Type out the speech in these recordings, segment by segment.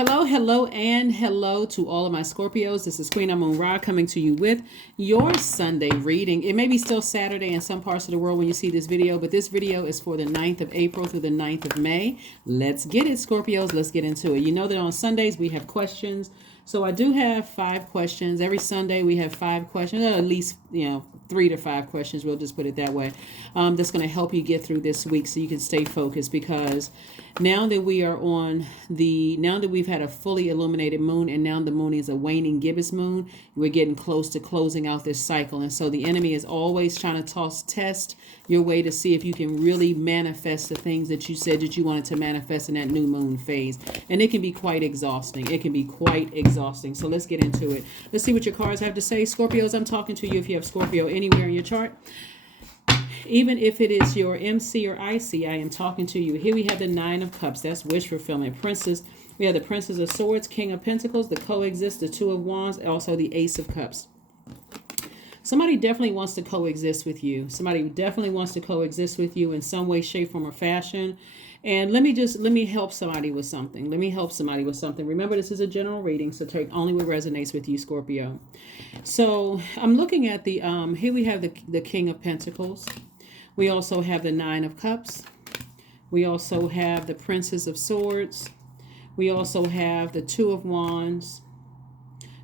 Hello, hello, and hello to all of my Scorpios. This is Queen Amun Ra coming to you with your Sunday reading. It may be still Saturday in some parts of the world when you see this video, but this video is for the 9th of April through the 9th of May. Let's get it, Scorpios. Let's get into it. You know that on Sundays we have questions. So I do have 5 questions. Every Sunday we have 5 questions, or at least, 3 to 5 questions. We'll just put it that way. That's going to help you get through this week so you can stay focused, because now that we've had a fully illuminated moon, and now the moon is a waning gibbous moon, we're getting close to closing out this cycle. And so the enemy is always trying to test your way to see if you can really manifest the things that you said that you wanted to manifest in that new moon phase. And it can be quite exhausting. So let's get into it. Let's see what your cards have to say. Scorpios, I'm talking to you if you have Scorpio anywhere in your chart. Even if it is your MC or IC, I am talking to you. Here we have the 9 of Cups. That's wish fulfillment. Princess. We have the Princess of Swords, King of Pentacles, the coexist, the 2 of Wands, also the Ace of Cups. Somebody definitely wants to coexist with you. Somebody definitely wants to coexist with you in some way, shape, form, or fashion. And let me help somebody with something. Remember, this is a general reading, so take only what resonates with you, Scorpio. So I'm looking at the, here we have the King of Pentacles. We also have the 9 of Cups. We also have the Princess of Swords. We also have the 2 of Wands.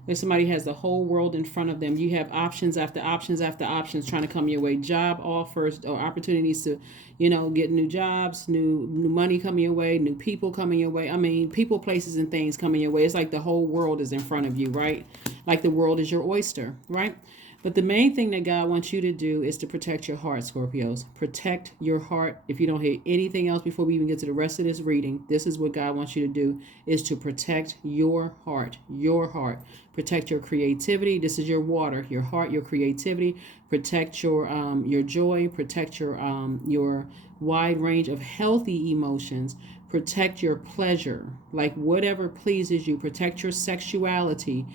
If somebody has the whole world in front of them, you have options after options after options trying to come your way. Job offers or opportunities to, get new jobs, new money coming your way, new people coming your way. I mean, people, places, and things coming your way. It's like the whole world is in front of you, right? Like the world is your oyster, right? But the main thing that God wants you to do is to protect your heart, Scorpios. Protect your heart. If you don't hear anything else before we even get to the rest of this reading, this is what God wants you to do, is to protect your heart. Your heart. Protect your creativity. This is your water, your heart, your creativity. Protect your joy. Protect your wide range of healthy emotions. Protect your pleasure, like whatever pleases you. Protect your sexuality.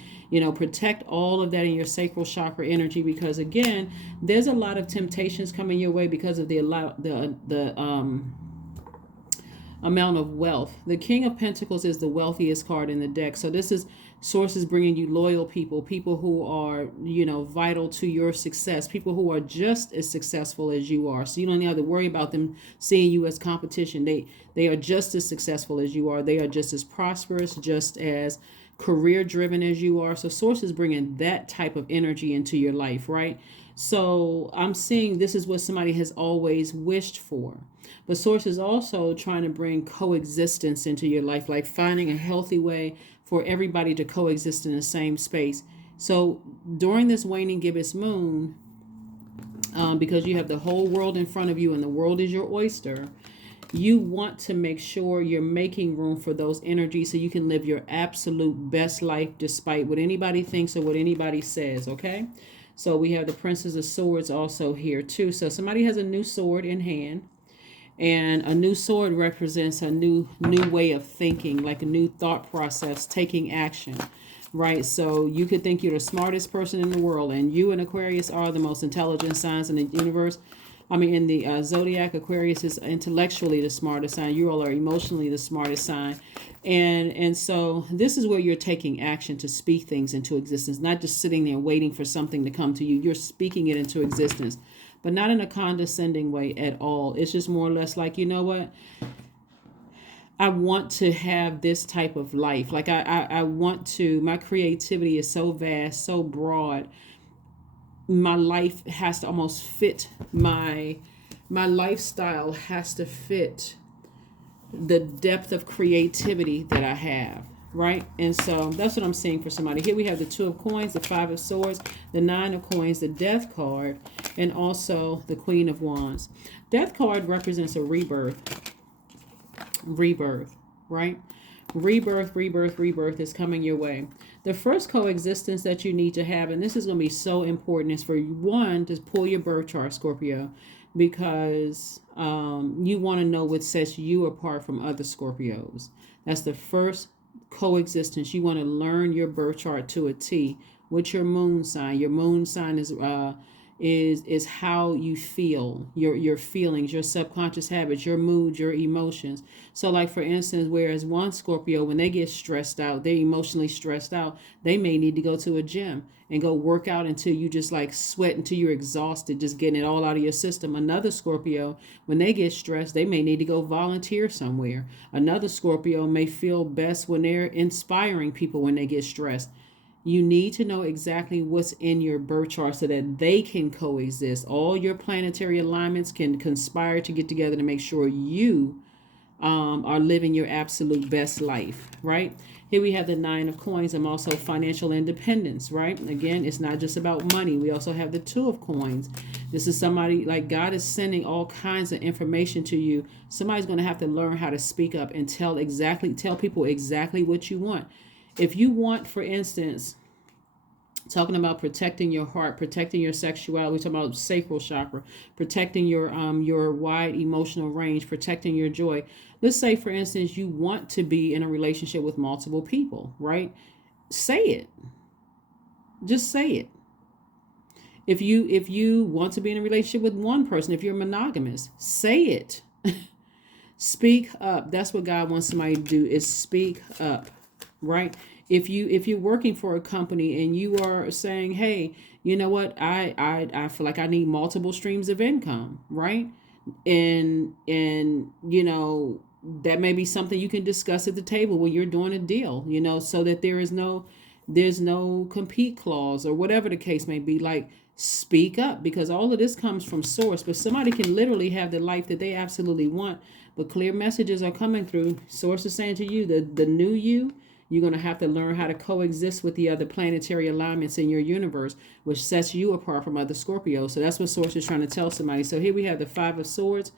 Protect all of that in your sacral chakra energy, because again, there's a lot of temptations coming your way because of the amount of wealth. The King of Pentacles is the wealthiest card in the deck. So this is sources bringing you loyal people who are, vital to your success, people who are just as successful as you are. So you don't have to worry about them seeing you as competition. They are just as successful as you are. They are just as prosperous, just as career driven as you are. So source is bringing that type of energy into your life, right? So I'm seeing this is what somebody has always wished for. But source is also trying to bring coexistence into your life, like finding a healthy way for everybody to coexist in the same space. So during this waning gibbous moon, because you have the whole world in front of you and the world is your oyster, you want to make sure you're making room for those energies so you can live your absolute best life despite what anybody thinks or what anybody says, okay? So we have the Princess of Swords also here too. So somebody has a new sword in hand, and a new sword represents a new way of thinking, like a new thought process, taking action, right? So you could think you're the smartest person in the world, and you and Aquarius are the most intelligent signs in the universe. I mean, in the Zodiac, Aquarius is intellectually the smartest sign. You all are emotionally the smartest sign. And so this is where you're taking action to speak things into existence, not just sitting there waiting for something to come to you. You're speaking it into existence, but not in a condescending way at all. It's just more or less like, you know what? I want to have this type of life. Like I want to, my creativity is so vast, so broad. My life has to almost fit my lifestyle has to fit the depth of creativity that I have, right? And so that's what I'm seeing for somebody. Here we have the 2 of Coins, the 5 of Swords, the 9 of Coins, the Death card, and also the Queen of Wands. Death card represents a rebirth, right? Rebirth is coming your way. The first coexistence that you need to have, and this is going to be so important, is for one to pull your birth chart, Scorpio, because you want to know what sets you apart from other Scorpios. That's the first coexistence. You want to learn your birth chart to a T. What's your moon sign? Your moon sign is is how you feel, your feelings, your subconscious habits, your moods, your emotions. So like for instance, whereas one Scorpio, when they get stressed out, they're emotionally stressed out, they may need to go to a gym and go work out until you just like sweat until you're exhausted, just getting it all out of your system. Another Scorpio, when they get stressed, they may need to go volunteer somewhere. Another Scorpio may feel best when they're inspiring people when they get stressed. You need to know exactly what's in your birth chart so that they can coexist. All your planetary alignments can conspire to get together to make sure you are living your absolute best life, right? Here we have the Nine of Coins and also financial independence, right? Again, it's not just about money. We also have the Two of Coins. This is somebody, like God is sending all kinds of information to you. Somebody's going to have to learn how to speak up and tell people exactly what you want. If you want, for instance, talking about protecting your heart, protecting your sexuality, we're talking about sacral chakra, protecting your wide emotional range, protecting your joy. Let's say, for instance, you want to be in a relationship with multiple people, right? Say it. Just say it. If you want to be in a relationship with one person, if you're monogamous, say it. Speak up. That's what God wants somebody to do, is speak up, right? If you're working for a company and you are saying, hey, you know what, I feel like I need multiple streams of income, right? And you know, that may be something you can discuss at the table when you're doing a deal, you know, so that there's no compete clause or whatever the case may be. Like, speak up, because all of this comes from source. But somebody can literally have the life that they absolutely want, but clear messages are coming through. Source is saying to you, the new you, you're going to have to learn how to coexist with the other planetary alignments in your universe, which sets you apart from other Scorpios. So that's what Source is trying to tell somebody. So here we have the Five of Swords.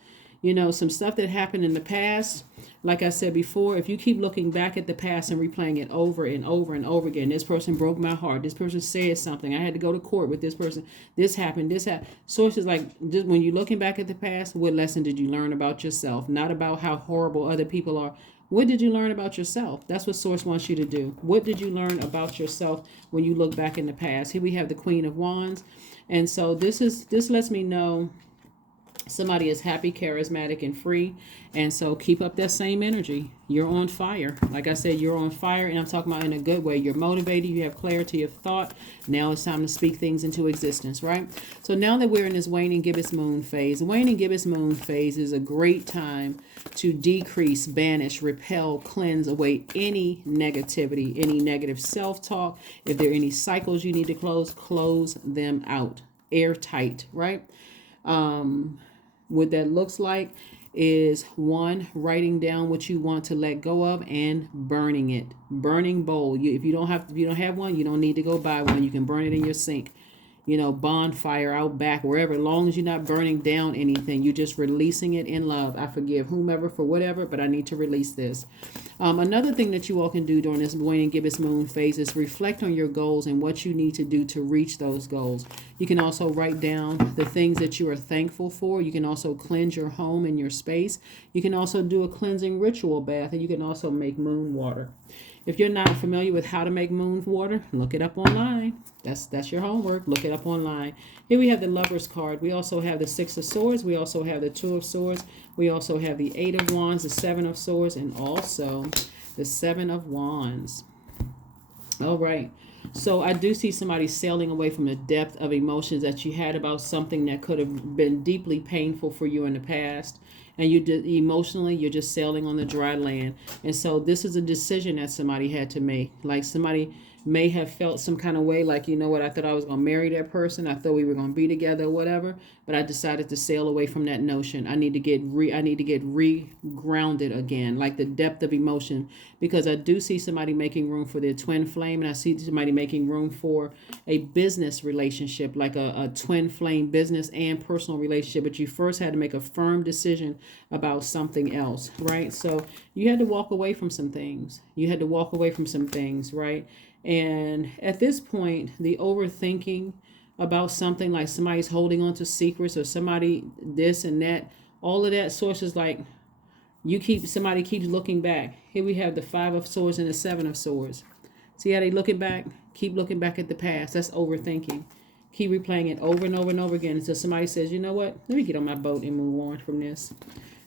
You know, some stuff that happened in the past. Like I said before, if you keep looking back at the past and replaying it over and over and over again, this person broke my heart, this person said something, I had to go to court with this person, this happened. Source is like, just when you're looking back at the past, what lesson did you learn about yourself? Not about how horrible other people are. What did you learn about yourself? That's what Source wants you to do. What did you learn about yourself when you look back in the past? Here we have the Queen of Wands. And so this lets me know somebody is happy, charismatic, and free. And so keep up that same energy. You're on fire. Like I said, you're on fire, and I'm talking about in a good way. You're motivated. You have clarity of thought. Now it's time to speak things into existence, right? So now that we're in this waning gibbous moon phase, waning gibbous moon phase is a great time to decrease, banish, repel, cleanse away any negativity, any negative self-talk. If there are any cycles you need to close them out. Airtight, right? What that looks like is, one, writing down what you want to let go of and burning it. Burning bowl. If you don't have one, you don't need to go buy one. You can burn it in your sink. You know, bonfire out back, wherever. As long as you're not burning down anything, you're just releasing it in love. I forgive whomever for whatever, but I need to release this. Another thing that you all can do during this waning gibbous moon phase is reflect on your goals and what you need to do to reach those goals. You can also write down the things that you are thankful for. You can also cleanse your home and your space. You can also do a cleansing ritual bath, and you can also make moon water. If you're not familiar with how to make moon water, look it up online. That's your homework. Look it up online. Here we have the Lover's card. We also have the Six of Swords. We also have the Two of Swords. We also have the Eight of Wands, the Seven of Swords, and also the Seven of Wands. All right. So I do see somebody sailing away from the depth of emotions that you had about something that could have been deeply painful for you in the past. And emotionally, you're just sailing on the dry land. And so this is a decision that somebody had to make. Like, somebody may have felt some kind of way, like, you know what, I thought I was going to marry that person. I thought we were going to be together or whatever. But I decided to sail away from that notion. I need to get re-grounded again, like the depth of emotion. Because I do see somebody making room for their twin flame. And I see somebody making room for a business relationship, like a twin flame business and personal relationship. But you first had to make a firm decision about something else, right? So you had to walk away from some things. Right? And at this point, the overthinking about something, like somebody's holding on to secrets or somebody this and that, all of that source is like, somebody keeps looking back. Here we have the Five of Swords and the Seven of Swords. See how they looking back? Keep looking back at the past. That's overthinking. Keep replaying it over and over and over again until somebody says, you know what? Let me get on my boat and move on from this.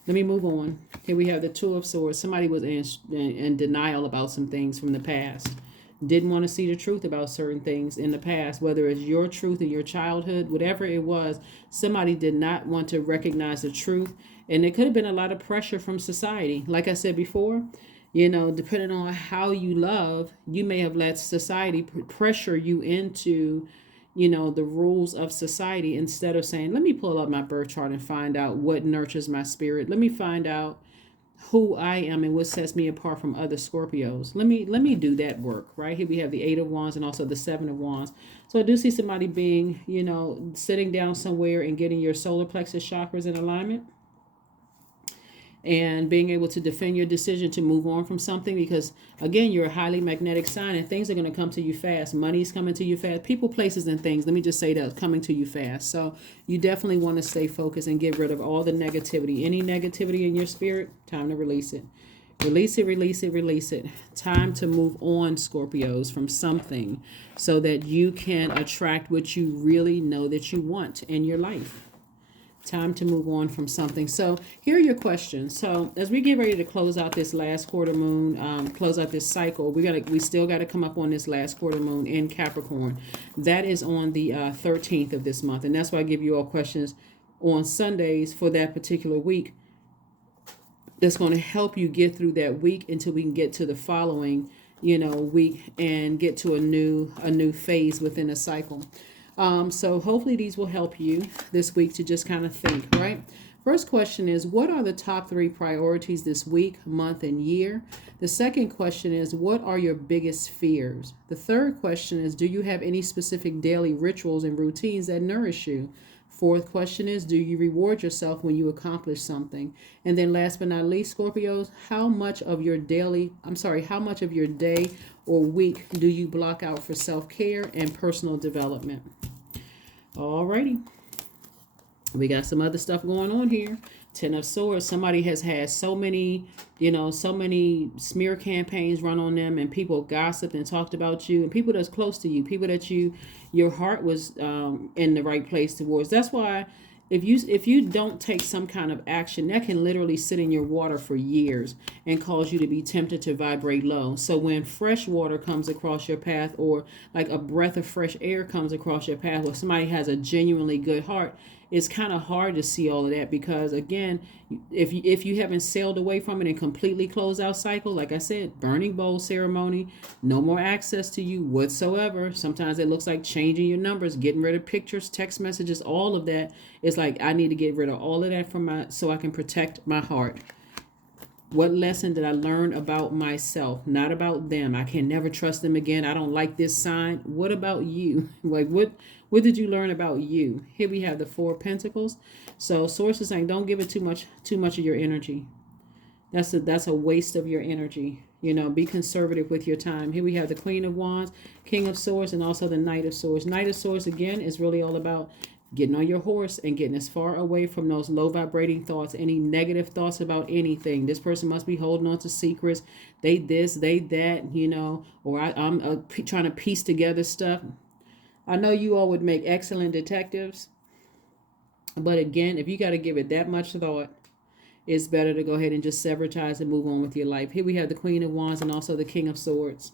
Let me move on. Here we have the Two of Swords. Somebody was in denial about some things from the past. Didn't want to see the truth about certain things in the past, whether it's your truth in your childhood, whatever it was. Somebody did not want to recognize the truth. And it could have been a lot of pressure from society. Like I said before, you know, depending on how you love, you may have let society pressure you into, you know, the rules of society instead of saying, let me pull up my birth chart and find out what nurtures my spirit. Let me find out who I am and what sets me apart from other Scorpios. Let me do that work. Right here we have the Eight of Wands and also the Seven of Wands. So I do see somebody being, you know, sitting down somewhere and getting your solar plexus chakras in alignment and being able to defend your decision to move on from something, because again, you're a highly magnetic sign and things are going to come to you fast. Money's coming to you fast. People, places, and things, let me just say that, coming to you fast. So you definitely want to stay focused and get rid of all the negativity. Any negativity in your spirit, time to release it. Release it, release it, release it. Time to move on, Scorpios, from something so that you can attract what you really know that you want in your life. Time to move on from something. So here are your questions. So as we get ready to close out this last quarter moon, close out this cycle, we still got to come up on this last quarter moon in Capricorn. That is on the 13th of this month. And that's why I give you all questions on Sundays for that particular week. That's going to help you get through that week until we can get to the following, you know, week and get to a new phase within a cycle. So hopefully these will help you this week to just kind of think, right? First question is, what are the top 3 priorities this week, month, and year? The second question is, what are your biggest fears? The third question is, do you have any specific daily rituals and routines that nourish you? Fourth question is, do you reward yourself when you accomplish something? And then last but not least, Scorpios, how much of your day or week do you block out for self-care and personal development? Alrighty. We got some other stuff going on here. Ten of Swords. Somebody has had so many smear campaigns run on them, and people gossiped and talked about you, and people that's close to you, people that your heart was in the right place towards. That's why if you don't take some kind of action, that can literally sit in your water for years and cause you to be tempted to vibrate low. So when fresh water comes across your path, or like a breath of fresh air comes across your path, where somebody has a genuinely good heart, it's kind of hard to see all of that, because again, if you haven't sailed away from it and completely closed out cycle, like I said, burning bowl ceremony, no more access to you whatsoever. Sometimes it looks like changing your numbers, getting rid of pictures, text messages, all of that. It's like, I need to get rid of all of that so I can protect my heart. What lesson did I learn about myself? Not about them. I can never trust them again. I don't like this sign. What about you? Like, what did you learn about you? Here we have the Four of Pentacles. So Source is saying, don't give it too much of your energy. That's a waste of your energy. You know, be conservative with your time. Here we have the Queen of Wands, King of Swords, and also the Knight of Swords. Knight of Swords, again, is really all about getting on your horse and getting as far away from those low vibrating thoughts, any negative thoughts about anything. This person must be holding on to secrets. They this, they that, you know, or I'm trying to piece together stuff. I know you all would make excellent detectives, but again, if you got to give it that much thought, it's better to go ahead and just sever ties and move on with your life. Here we have the Queen of Wands and also the King of Swords.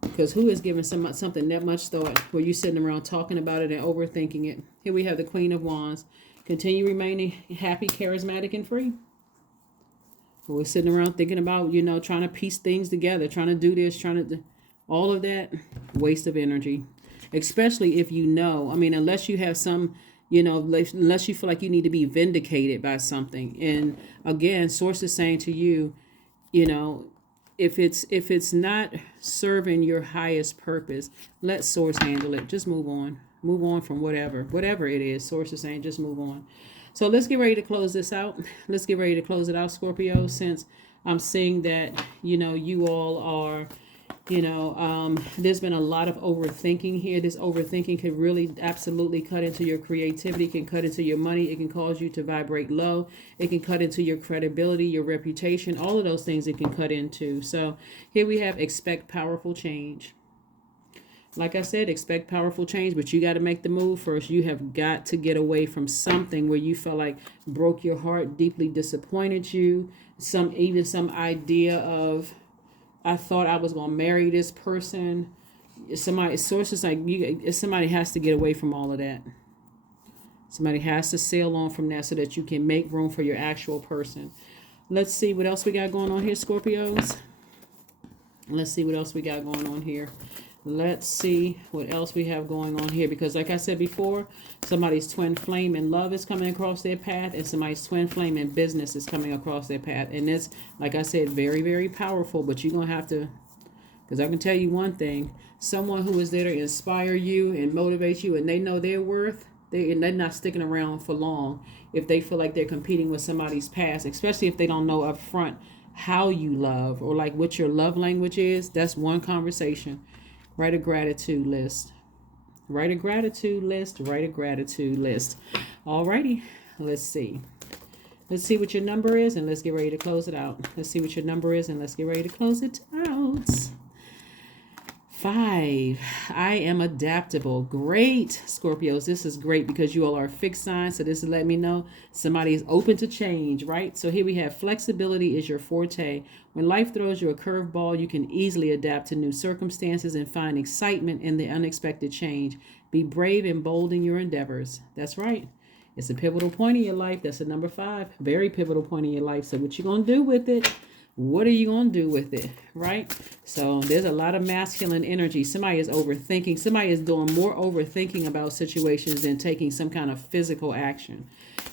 Because who is giving something that much thought where you're sitting around talking about it and overthinking it? Here we have the Queen of Wands. Continue remaining happy, charismatic, and free. We're sitting around thinking about, you know, trying to piece things together, trying to do this, all of that, waste of energy. Especially if you know, I mean, unless you have some, you know, unless you feel like you need to be vindicated by something. And again, Source is saying to you, you know, if it's not serving your highest purpose, let Source handle it. Just move on. Move on from whatever it is. Source is saying, just move on. So let's get ready to close this out. Let's get ready to close it out, Scorpio, since I'm seeing that, you know, you all are, you know, there's been a lot of overthinking here. This overthinking can really absolutely cut into your creativity, can cut into your money. It can cause you to vibrate low. It can cut into your credibility, your reputation, all of those things it can cut into. So here we have expect powerful change. Like I said, expect powerful change, but you got to make the move first. You have got to get away from something where you felt like broke your heart, deeply disappointed you. Some idea of, I thought I was gonna marry this person. Sources like you, somebody has to get away from all of that. Somebody has to sail on from that so that you can make room for your actual person. Let's see what else we got going on here, Scorpios. Let's see what else we got going on here. Let's see what else we have going on here. Because like I said before, somebody's twin flame in love is coming across their path, and somebody's twin flame in business is coming across their path. And it's, like I said, very, very powerful. But you're going to have to, because I can tell you one thing, someone who is there to inspire you and motivate you, and they know their worth, they're not sticking around for long if they feel like they're competing with somebody's past, especially if they don't know up front how you love or like what your love language is. That's one conversation. Write a gratitude list. Write a gratitude list. Write a gratitude list. Alrighty. Let's see. Let's see what your number is, and let's get ready to close it out. Let's see what your number is, and let's get ready to close it out. 5. I am adaptable. Great, Scorpios. This is great because you all are fixed signs. So this is letting me know somebody is open to change, right? So here we have flexibility is your forte. When life throws you a curveball, you can easily adapt to new circumstances and find excitement in the unexpected change. Be brave and bold in your endeavors. That's right. It's a pivotal point in your life. That's a number 5. Very pivotal point in your life. So what you going to do with it? What are you going to do with it, right? So there's a lot of masculine energy. Somebody is overthinking. Somebody is doing more overthinking about situations than taking some kind of physical action.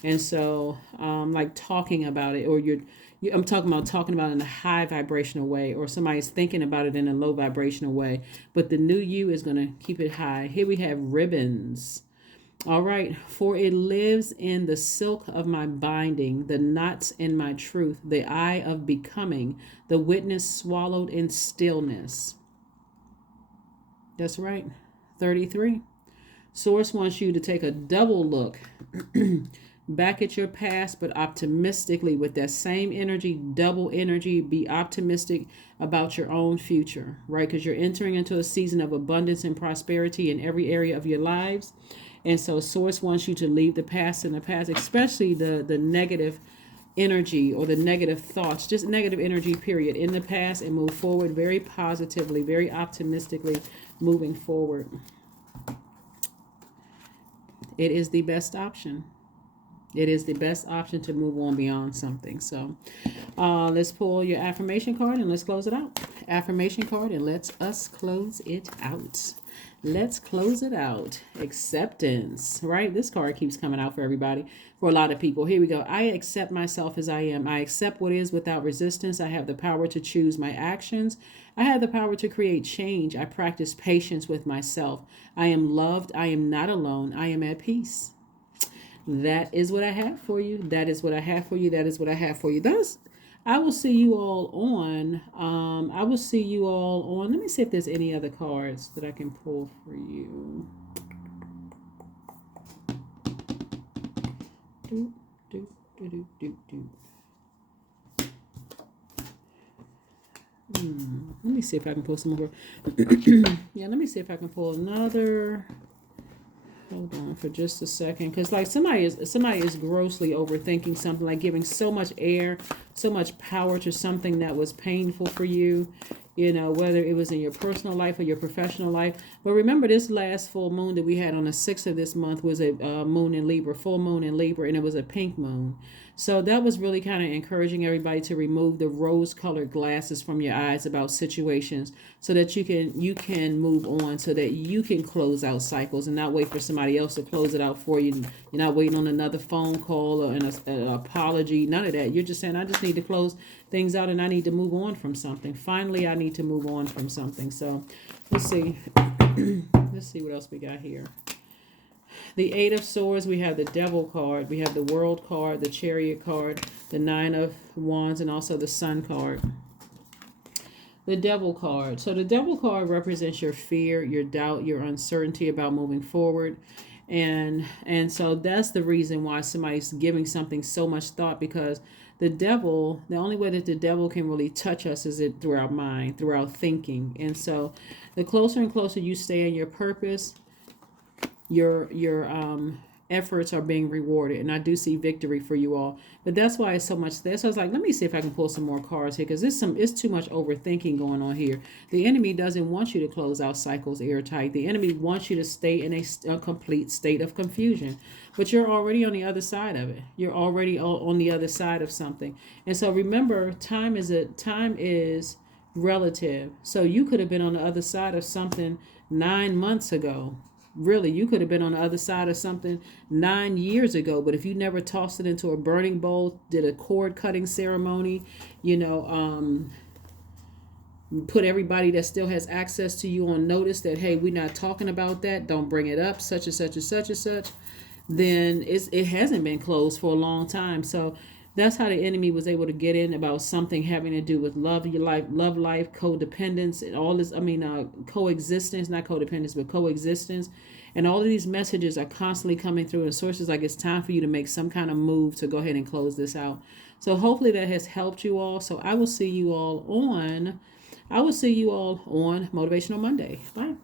And so like talking about it, or I'm talking about it in a high vibrational way, or somebody's thinking about it in a low vibrational way. But the new you is going to keep it high. Here we have ribbons. All right, for it lives in the silk of my binding, the knots in my truth, the eye of becoming, the witness swallowed in stillness. That's right. 33. Source wants you to take a double look back at your past, but optimistically with that same energy, double energy. Be optimistic about your own future, right? Because you're entering into a season of abundance and prosperity in every area of your lives. And so Source wants you to leave the past in the past, especially the negative energy or the negative thoughts, just negative energy, period, in the past, and move forward very positively, very optimistically moving forward. It is the best option. It is the best option to move on beyond something. So let's pull your affirmation card and let's close it out. Affirmation card, and let's us close it out. Let's close it out. Acceptance, right? This card keeps coming out for everybody, for a lot of people. Here we go. I accept myself as I am. I accept what is without resistance. I have the power to choose my actions. I have the power to create change. I practice patience with myself. I am loved. I am not alone. I am at peace. That is what I have for you. That is what I have for you. That is what I have for you. I will see you all on. Let me see if there's any other cards that I can pull for you. Let me see if I can pull some more. Yeah, let me see if I can pull another. Hold on for just a second, because like somebody is grossly overthinking something, like giving so much air, so much power to something that was painful for you, whether it was in your personal life or your professional life. But remember, this last full moon that we had on the 6th of this month was a moon in Libra, full moon in Libra, and it was a pink moon. So that was really kind of encouraging everybody to remove the rose-colored glasses from your eyes about situations, so that you can move on, so that you can close out cycles and not wait for somebody else to close it out for you. You're not waiting on another phone call or an apology, none of that. You're just saying, I just need to close things out and I need to move on from something. Finally, I need to move on from something. So let's see. Let's see what else we got here. The 8 of Swords, we have the Devil card, we have the World card, the Chariot card, the 9 of Wands, and also the Sun card. The Devil card. So the Devil card represents your fear, your doubt, your uncertainty about moving forward. And so that's the reason why somebody's giving something so much thought, because the devil, the only way that the devil can really touch us is it through our mind, through our thinking. And so the closer and closer you stay in your purpose, your efforts are being rewarded, and I do see victory for you all. But that's why it's so much there. So I was like, let me see if I can pull some more cards here, because it's too much overthinking going on here. The enemy doesn't want you to close out cycles airtight. The enemy wants you to stay in a complete state of confusion, but you're already on the other side of it. You're already on the other side of something. And so remember, time is relative. So you could have been on the other side of something 9 months ago. Really, you could have been on the other side of something 9 years ago, but if you never tossed it into a burning bowl, did a cord cutting ceremony, put everybody that still has access to you on notice that, hey, we're not talking about that, don't bring it up, such and such and such and such, then it hasn't been closed for a long time. So that's how the enemy was able to get in about something having to do with love life, codependence, and all this. Coexistence, not codependence, but coexistence. And all of these messages are constantly coming through, and sources like it's time for you to make some kind of move to go ahead and close this out. So hopefully that has helped you all. So I will see you all on Motivational Monday. Bye.